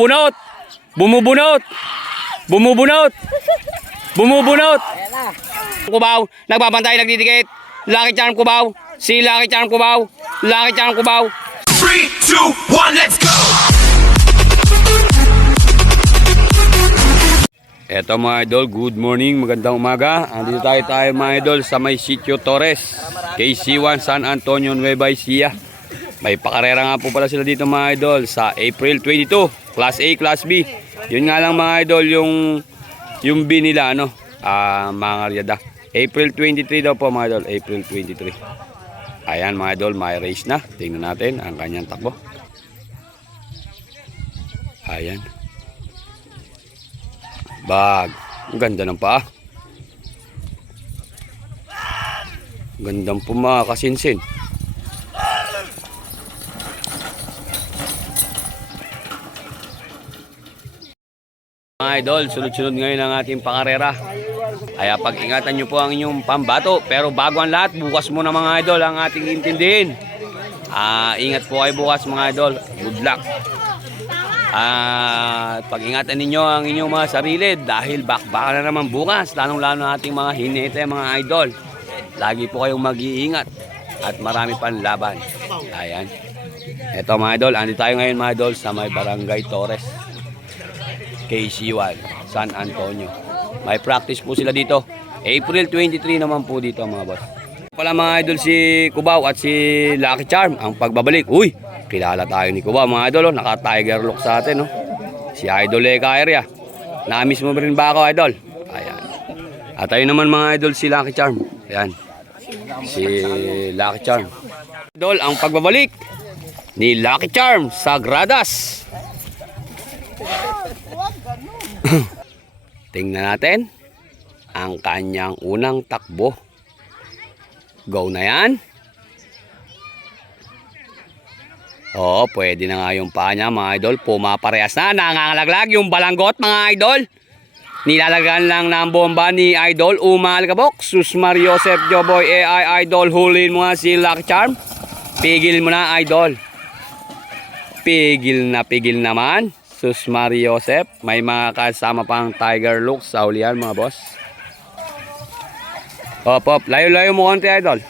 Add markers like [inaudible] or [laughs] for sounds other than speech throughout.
Bunot! Bumubunot! Bumubunot! Bumubunot! Kubaw, nagbabantay, nagdidikit. Lucky Charm Kubaw. Si Lucky Charm Kubaw. Lucky Charm Kubaw. Three, two, one, let's go! Eto mga idol, good morning, magandang umaga. Andito tayo tayo mga idol sa may Sitio Torres, KC1 San Antonio Nueva Ecija. May pakarera nga po pala sila dito mga idol sa April 22, Class A, Class B. Yun nga lang mga idol yung yung B nila ano, ah mga karyada. April 23 daw po mga idol, April 23. Ayan mga idol, may race na. Tingnan natin ang kanyang takbo. Ayan. Bag. Ang ganda ng paa. Gandang po mga kasinsin. Idol, sunod-sunod ngayon ang ating pakarera. Kaya pag-ingatan nyo po ang inyong pambato. Pero bago ang lahat, bukas muna mga idol ang ating intindihin. Ah, ingat po kayo bukas mga idol. Good luck. At pag-ingatan ninyo ang inyong mga sarili dahil bakbaka na naman bukas, lalong-lalo na ating mga hinete, mga idol. Lagi po kayong mag-iingat at marami pang laban. Ayan. Ito mga idol, andi tayo ngayon mga idol sa may Barangay Torres. KC1, San Antonio. May practice po sila dito. April 23 naman po dito mga boss. Pala mga idol si Kubaw at si Lucky Charm ang pagbabalik. Uy, kilala tayo ni Kubaw mga idol. Oh. Naka-tiger look sa atin. Oh. Si Idol Eka area. Na-miss mo rin ba ako idol? Ayan. At tayo naman mga idol si Lucky Charm. Ayan. Si Lucky Charm. Idol, ang pagbabalik ni Lucky Charm sa Gradas. [clears throat] Tingnan natin ang kanyang unang takbo. Go na yan. Oo, pwede na nga yung paa niya mga idol. Pumaparehas na. Nangangalaglag yung balanggot mga idol. Nilalagan lang ng bomba ni Idol. Umalgabok. Sus Mario Joseph Joboy AI Idol. Hulin mo nga si Lucky Charm. Pigil mo na Idol. Pigil na pigil naman. Sus Mario Joseph. May mga kasama pang Tiger Look sa ulian mga boss. Hop, hop. Layo-layo mo konti, idol.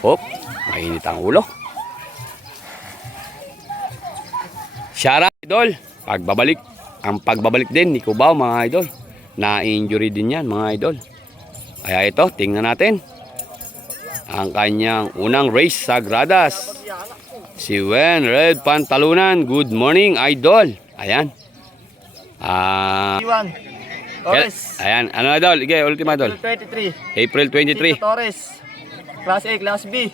Hop. Mainit ang ulo. Shara, idol. Pagbabalik. Ang pagbabalik din ni Cubao, mga idol. Na-injury din yan, mga idol. Kaya ito, tingnan natin. Ang kanyang unang race sa Gradas. Si Wen Red Pantalunan. Good morning, idol. Ayan. Ah... Iwan. Torres. Ayan, ano idol? Ige, ultima idol. April 23. April 23. Tito Torres. Class A, Class B.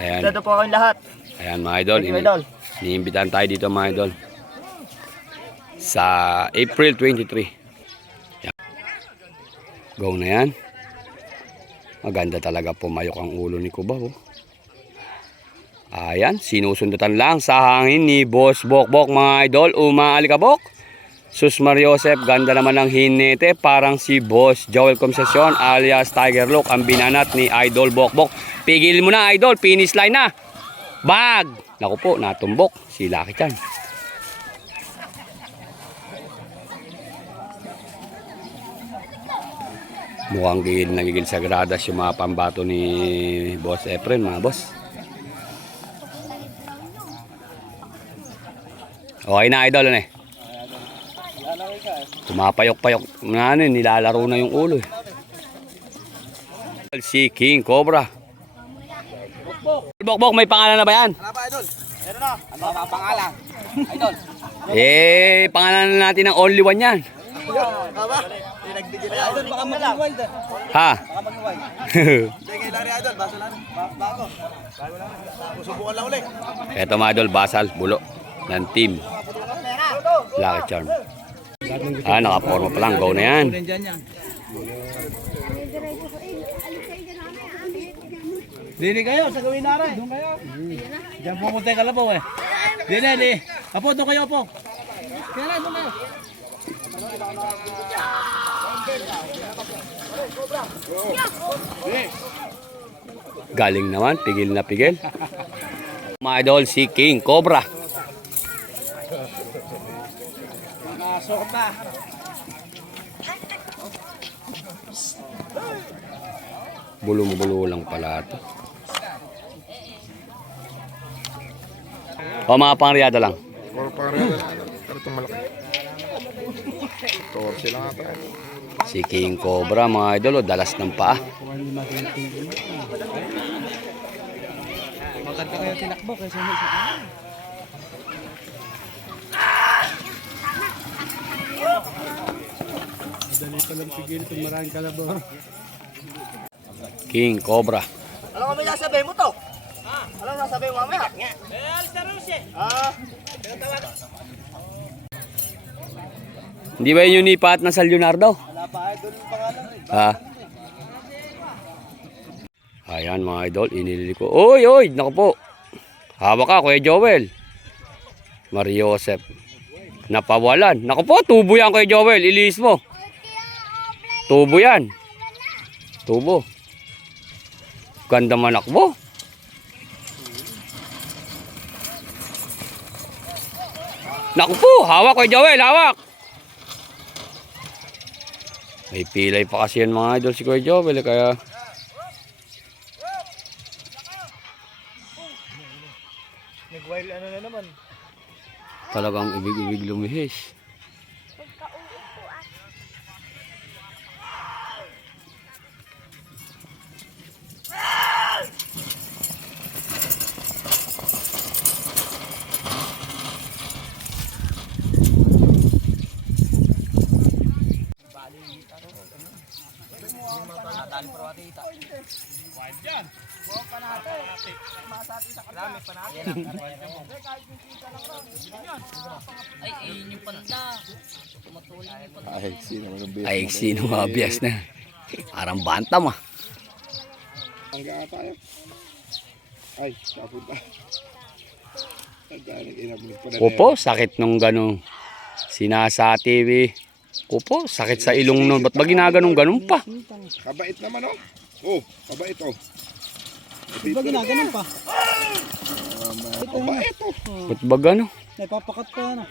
Ayan. Dito po kami lahat. Ayan mga idol. Thank you, idol. Iniimbitahan tayo dito mga idol. Sa April 23. Ayan. Go na yan. Maganda talaga pumayok ang ulo ni Kuba. Oh. Ayan, sinusundutan lang sa hangin ni Boss Bokbok mga idol. Umaalikabok. Sus Mario Joseph, ganda naman ng hinete. Parang si Boss Joel Concession alias Tiger Look ang binanat ni Idol Bokbok. Pigil mo na Idol, finish line na. Bag! Naku po, natumbok. Si Lucky Chan. Mukhang gigil na gigil sa gradas yung mga pambato ni Boss Efren, mga boss. Okay na, idol, ano eh. Tumapayok-payok na ano, eh, nilalaro na yung ulo eh. Si King Cobra. Bok-bok, may pangalan na ba yan? Ano ba, Idol? Meron na. Ano ba pangalan? Idol. Eh, pangalan na natin ng only one yan. Na. Idol, baka mag-rewind. Ha? Baka mag-rewind. [laughs] Hindi, kay Larry Idol. Baso lang. Ba- Bago. Bago lang. Susubukan lang ulit. Eto mga idol, basal, bulo ng team. Lucky Charm. Ah, nakaporma pa lang. Go na yan. Dini kayo sa gawin naray. Doon kayo. Diyan pumunta ka labaw eh. Dini, di. Apo, doon kayo, apo. Kaya na, doon kayo. Galing naman, pigil na pigil. [laughs] Mga idol, si King Cobra. Nakasok na. Bulong-bulo lang pala ito. O mga pangriada lang. Or parang pero itong malaki. Torse lang ata. Si King Cobra mga idol, o, dalas ng paa. Maganda kayo tinakbo may sa Dali pa lang pigil itong maraming kalabor. King Cobra. Ano kami sasabihin mo to? Ano sasabihin mo mamaya? Ah, Hindi ba yun yung nipat na Sal Leonardo? wala pa idol yung pangalan. Ha? Ayan mga idol, inilili ko. Oy, oy, naku po. Hawak ka, Kuya Joel. Mario Joseph. Napawalan. Naku po, tubo yan, Kuya Joel. Ilis mo. Tubo yan. Tubo. Ganda manakbo. Naku po, hawak Kuya Joel, hawak. May pilay pa kasi yan mga idol si Kuya Joel eh, kaya Nag-wild ano na naman. talagang ibig-ibig lumihis. Ay, sino mo nang Ay, sino mabias na? Parang bantam ah. Hanggang tayo. Ay, kapunta. Kupo, sakit nung ganong sinasati eh. Kupo, sakit sa ilong nun. Ba't ba ginaganong ganun pa? Kabait naman oh. Oh, kabait oh. Diba ginaganon pa? Kabait oh. Ba't ba gano'n? Nagpapakat pa ano.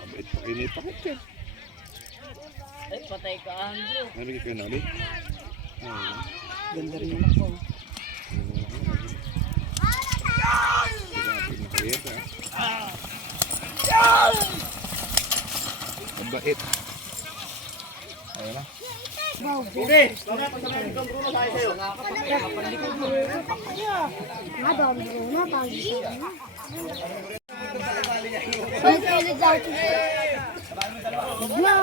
Kabait pa kayo na ipakit yan. Ay, patay ka, Andrew. Nalagay kayo nali. Ay, Ganda rin yung ako. sinabi na kayo ha. Kabait. Ayun na. Madam Bruno, tagi. Pagkilig dati. Bigla.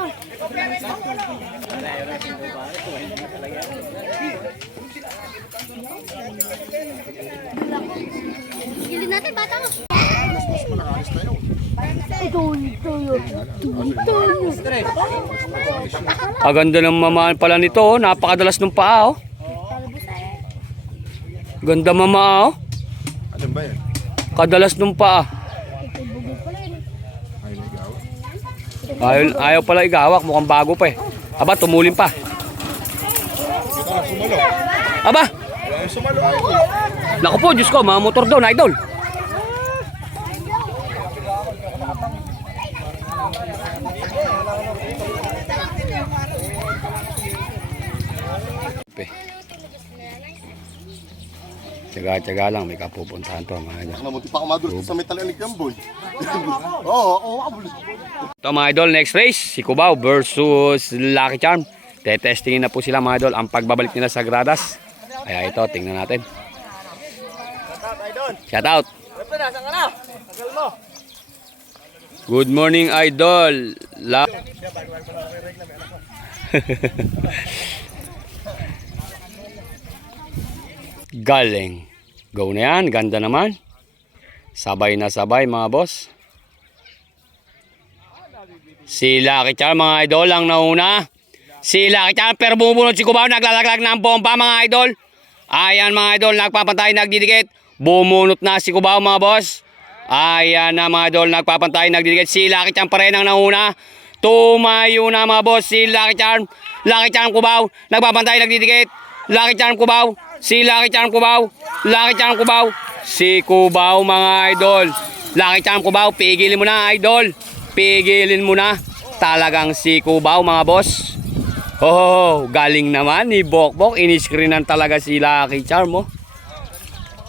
Gilid natin, bata. Ito, ito yun. Ito yun. Ang ganda ng mamaan pala nito oh. Napakadalas ng paa oh. Ganda mama oh. Ano ba yan? Kadalas ng paa. Ayaw, ayaw pala igawak. Mukhang bago pa eh. Aba, tumulin pa. Na. Aba, naku po, Diyos ko, mga motor doon, idol. Tsaga-tsaga lang, may kapupuntahan to mga idol. Namunti pa ako madulas sa metal ni Kamboy. Oo, oo, kabul. Ito mga idol, next race, si Cubao versus Lucky Charm. Tetestingin na po sila mga idol ang pagbabalik nila sa gradas. Kaya ito, tingnan natin. Shout out. Mo. Good morning idol. La [laughs] Galing. Go na yan, ganda naman. Sabay na sabay mga boss. Si Lucky Charm mga idol ang nauna. Si Lucky Charm pero bumubunot si Cubao naglalaglag ng bomba mga idol. Ayan mga idol nagpapantay nagdidikit. Bumunot na si Cubao mga boss. Ayan na mga idol nagpapantay nagdidikit. Si Lucky Charm pa rin ang nauna. Tumayo na mga boss si Lucky Charm. Lucky Charm Cubao nagpapantay nagdidikit. Lucky Charm Cubao. Si Lucky Charm Cubao. Lucky Charm Cubao. si Cubao mga idol. Lucky Charm Cubao, pigilin mo na idol. Pigilin mo na. Talagang si Cubao mga boss. Oh, galing naman ni Bokbok. Iniscreenan talaga si Lucky Charm oh.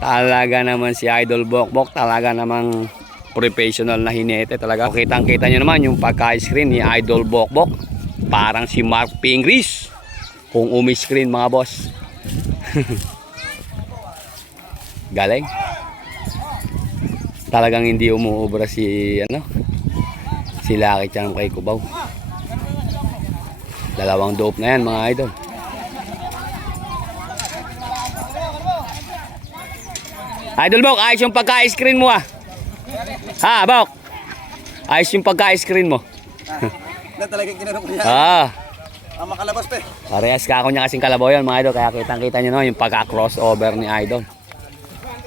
Talaga naman si Idol Bokbok. Talaga namang professional na hinete talaga. Kitang kita nyo naman yung pagka-screen ni Idol Bokbok. Parang si Mark Pingris. Kung umi-screen mga boss. [laughs] Galing. Talagang hindi umuubra si ano si Lucky Charm kay Kubaw. Dalawang dope na yan mga idol. Idol Bok, ayos yung pagka-screen mo ah. Ha, Bok? Ayos yung pagka-screen mo. Na talagang kinarap ko yan. Ah, Ang makalabas pa eh. parehas ka ako niya kasing kalabaw yan mga idol. Kaya kitang-kita nyo no, yung pagka-crossover ni idol.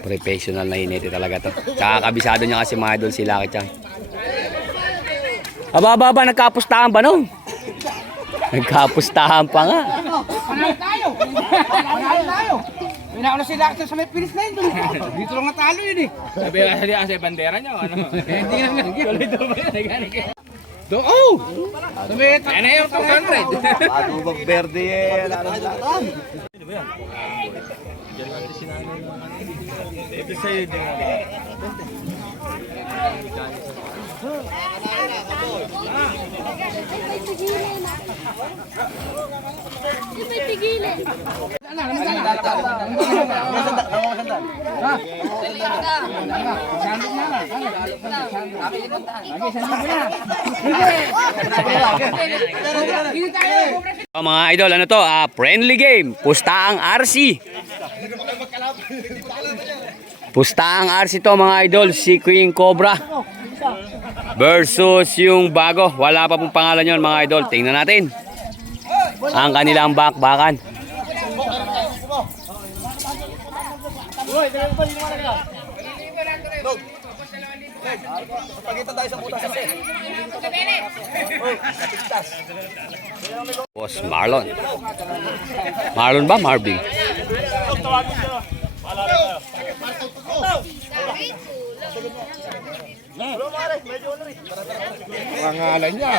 Professional na hiniti talaga to. Tsaka kabisado niya kasi mga idol si Lucky Chan. Aba, aba, aba, nagkapustahan ba no? Nagkapustahan pa nga. Panalo tayo! Panalo tayo! Minauna si Lacto sa may finish line doon. Dito lang natalo yun eh. Sabi ka sa bandera niya, ano? Hindi nga nga. Ba yan? Do oh! Sumit! Yan na yung 200. Bago mag-verde eh. Wala na lang. May pigilan. Hindi may pigilan. Oh, mga idol, ano to? Ah, friendly game. Pustaang RC. Pustaang RC to mga idol. Si Queen Cobra. Versus yung bago. Wala pa pong pangalan yon mga idol. Tingnan natin. Ang kanilang bakbakan. Boss Marlon. Marlon ba? Marvin? Pangalan niya.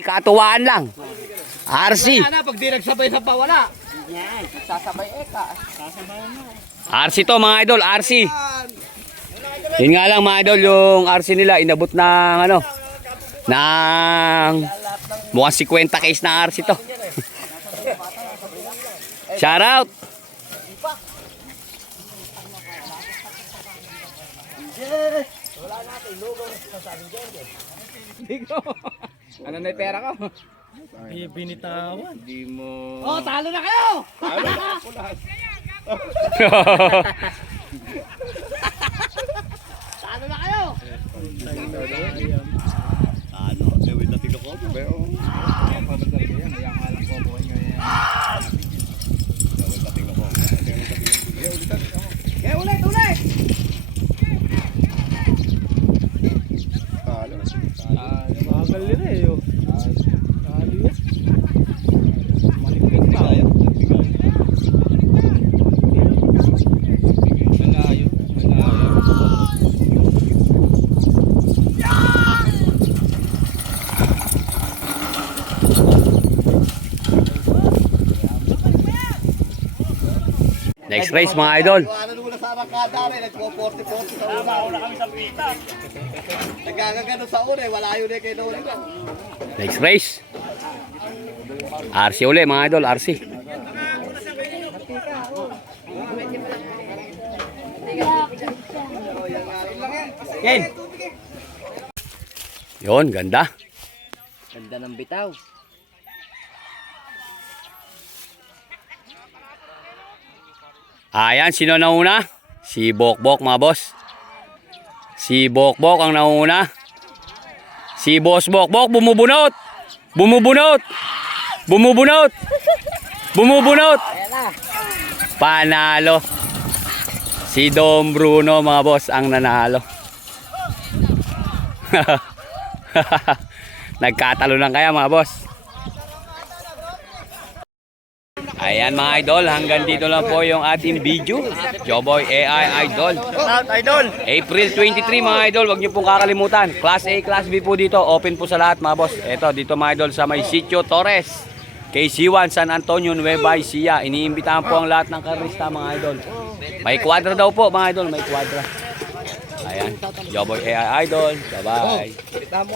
Katuwaan lang. RC. Sana pag di nagsabay sa pawala. RC to mga idol, RC. Yun nga lang mga idol, yung RC nila inabot ng ano, ng mukhang 50 case na RC to. [laughs] Shout out! Ano na yung pera ko? Binitawan. Hindi mo... Oh, talo na kayo! [laughs] talo na kayo! Kaya ulit, ulit! Magal nila eh. oh. Malipit pa. Malayo. Malayo. Next race mga idol. Ano muna sa makada rin. Nagpo-40-40 sa una. Una kami sa pita. Nagkakagano sa una eh. Wala yun eh kay Noli. Next race. RC uli mga idol, RC. Ken! Yon, ganda. Ganda ng bitaw. Ayan, sino nauna? Si Bokbok mga boss. Si Bokbok ang nauna. Si Boss Bokbok bumubunot. Bumubunot. Bumubunot. Bumubunot. Panalo. Si Dom Bruno mga boss ang nanalo. [laughs] Nagkatalo lang kaya mga boss. Ayan mga idol, hanggang dito lang po yung ating video. Joboy AI Idol. Out, idol. April 23 mga idol, wag niyo pong kakalimutan. Class A, Class B po dito, open po sa lahat mga boss. Ito, dito mga idol sa may Sitio Torres. KC1 San Antonio Nueva Ecija. Iniimbitahan po ang lahat ng karista mga idol. May kwadra daw po mga idol, may kwadra. Ayan, Joboy AI Idol. Bye-bye.